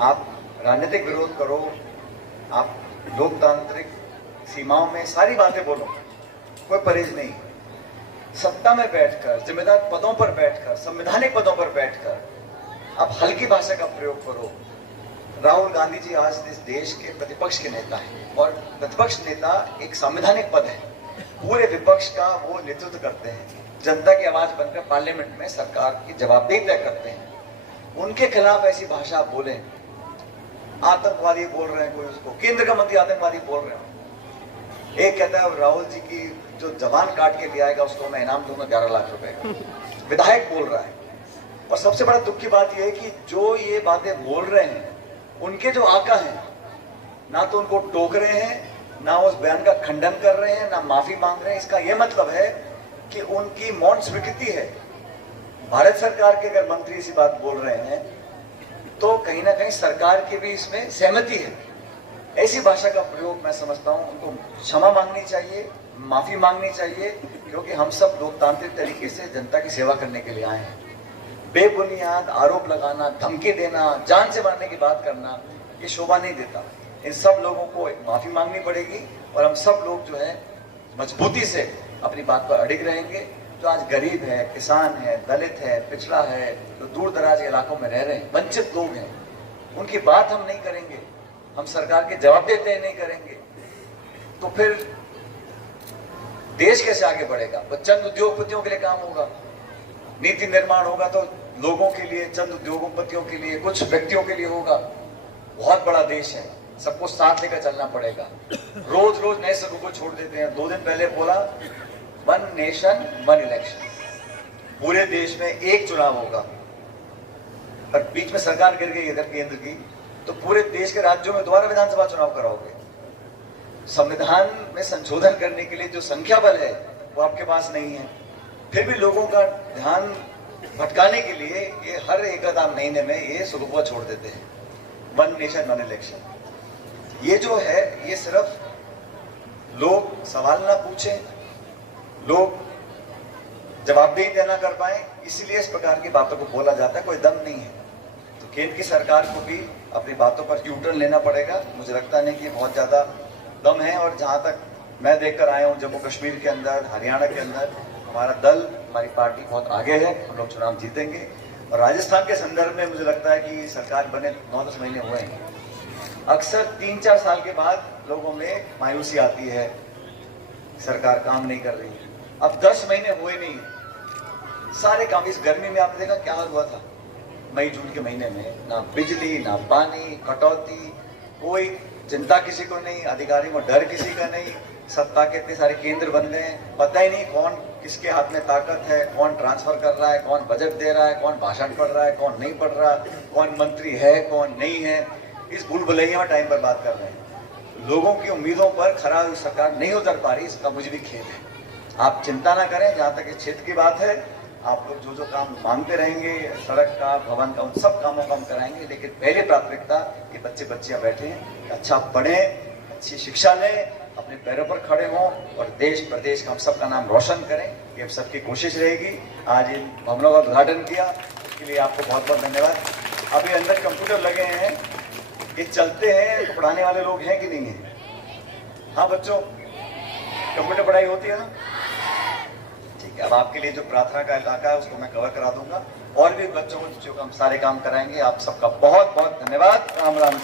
आप राजनीतिक विरोध करो, आप लोकतांत्रिक सीमाओं में सारी बातें बोलो, कोई परहेज नहीं। सत्ता में बैठकर, जिम्मेदार पदों पर बैठकर, संवैधानिक पदों पर बैठकर आप हल्की भाषा का प्रयोग करो। राहुल गांधी जी आज इस देश के प्रतिपक्ष के नेता हैं और प्रतिपक्ष नेता एक संवैधानिक पद है। पूरे विपक्ष का वो नेतृत्व करते हैं, जनता की आवाज बनकर पार्लियामेंट में सरकार की जवाबदेही तय करते हैं। उनके खिलाफ ऐसी भाषा आप बोलें, आतंकवादी बोल रहे हैं, कोई उसको केंद्र का मंत्री आतंकवादी बोल रहे हो। एक कहता है राहुल जी की जो जवान काट के ले आएगा उसको मैं इनाम दूंगा 11 लाख रुपए का, विधायक बोल रहा है। और सबसे बड़ा दुख की बात यह है कि जो ये बातें बोल रहे हैं उनके जो आका हैं, ना तो उनको टोक रहे हैं, ना उस बयान का खंडन कर रहे हैं, ना माफी मांग रहे हैं। इसका यह मतलब है कि उनकी मौन स्वीकृति है। भारत सरकार के अगर मंत्री ऐसी बात बोल रहे हैं तो कहीं ना कहीं सरकार की भी इसमें सहमति है। ऐसी भाषा का प्रयोग मैं समझता हूं उनको क्षमा मांगनी चाहिए, माफी मांगनी चाहिए, क्योंकि हम सब लोकतांत्रिक तरीके से जनता की सेवा करने के लिए आए हैं। बेबुनियाद आरोप लगाना, धमकी देना, जान से मारने की बात करना, ये शोभा नहीं देता। इन सब लोगों को एक माफी मांगनी पड़ेगी और हम सब लोग जो है मजबूती से अपनी बात पर अड़िग रहेंगे। जो आज गरीब है, किसान है, दलित है, पिछड़ा है, जो दूर दराज इलाकों में रह रहे हैं, वंचित लोग हैं, उनकी बात हम नहीं करेंगे, हम सरकार के जवाबदेही तय नहीं करेंगे, तो फिर देश कैसे आगे बढ़ेगा? वो चंद उद्योगपतियों के लिए काम होगा, नीति निर्माण होगा तो लोगों के लिए, चंद उद्योगपतियों के लिए, कुछ व्यक्तियों के लिए होगा। बहुत बड़ा देश है, सबको साथ लेकर चलना पड़ेगा। रोज रोज नए सबको छोड़ देते हैं। 2 दिन पहले बोला 1 नेशन 1 इलेक्शन, पूरे देश में एक चुनाव होगा, पर बीच में सरकार गिर गई इधर केंद्र की, तो पूरे देश के राज्यों में दोबारा विधानसभा चुनाव कराओगे। संविधान में संशोधन करने के लिए जो संख्या बल है वो आपके पास नहीं है। फिर भी लोगों का ध्यान भटकाने के लिए ये हर एक आध महीने में ये सुबह छोड़ देते हैं 1 नेशन 1 इलेक्शन। ये जो है ये सिर्फ लोग सवाल ना पूछें, लोग जवाबदेही देना कर पाए, इसलिए इस प्रकार की बातों को बोला जाता है। कोई दम नहीं है। तो केंद्र की सरकार को भी अपनी बातों पर यूटर्न लेना पड़ेगा। मुझे लगता नहीं कि बहुत ज्यादा दम है। और जहां तक मैं देखकर आया हूं, जम्मू कश्मीर के अंदर, हरियाणा के अंदर हमारा दल, हमारी पार्टी बहुत आगे है, हम लोग चुनाव जीतेंगे। और राजस्थान के संदर्भ में मुझे लगता है कि सरकार बने 9-10 महीने हुए हैं। अक्सर 3-4 साल के बाद लोगों में मायूसी आती है, सरकार काम नहीं कर रही है। अब 10 महीने हुए नहीं है, सारे काम। इस गर्मी में आपने देखा क्या हाल हुआ था मई जून के महीने में, ना बिजली, ना पानी, कटौती, कोई चिंता किसी को नहीं, अधिकारियों को डर किसी का नहीं। सत्ता के इतने सारे केंद्र बन गए हैं, पता ही नहीं कौन किसके हाथ में ताकत है, कौन ट्रांसफर कर रहा है, कौन बजट दे रहा है, कौन भाषण पढ़ रहा है, कौन नहीं पढ़ रहा, कौन मंत्री है, कौन नहीं है। इस भूल भुलैया में टाइम पर बात कर रहे हैं। लोगों की उम्मीदों पर खरा सरकार नहीं उतर पा रही, इसका मुझे भी खेद है। आप चिंता ना करें। जहाँ तक इस क्षेत्र की बात है, आप लोग जो जो काम मांगते रहेंगे, सड़क का, भवन का, उन सब कामों का हम कराएंगे। लेकिन पहले प्राथमिकता ये बच्चे बच्चियां बैठे हैं, अच्छा पढ़ें, अच्छी शिक्षा लें, अपने पैरों पर खड़े हों और देश प्रदेश का हम सबका नाम रोशन करें। ये हम सबकी कोशिश रहेगी। आज इन भवनों का उद्घाटन किया, उसके लिए आपको बहुत बहुत धन्यवाद। अभी अंदर कंप्यूटर लगे हैं, ये चलते हैं तो पढ़ाने वाले लोग हैं कि नहीं है? हाँ बच्चों, कंप्यूटर पढ़ाई होती है ना? ठीक है। अब आपके लिए जो प्रार्थना का इलाका है उसको मैं कवर करा दूंगा, और भी बच्चों को जो हम सारे काम कराएंगे। आप सबका बहुत बहुत धन्यवाद। राम राम।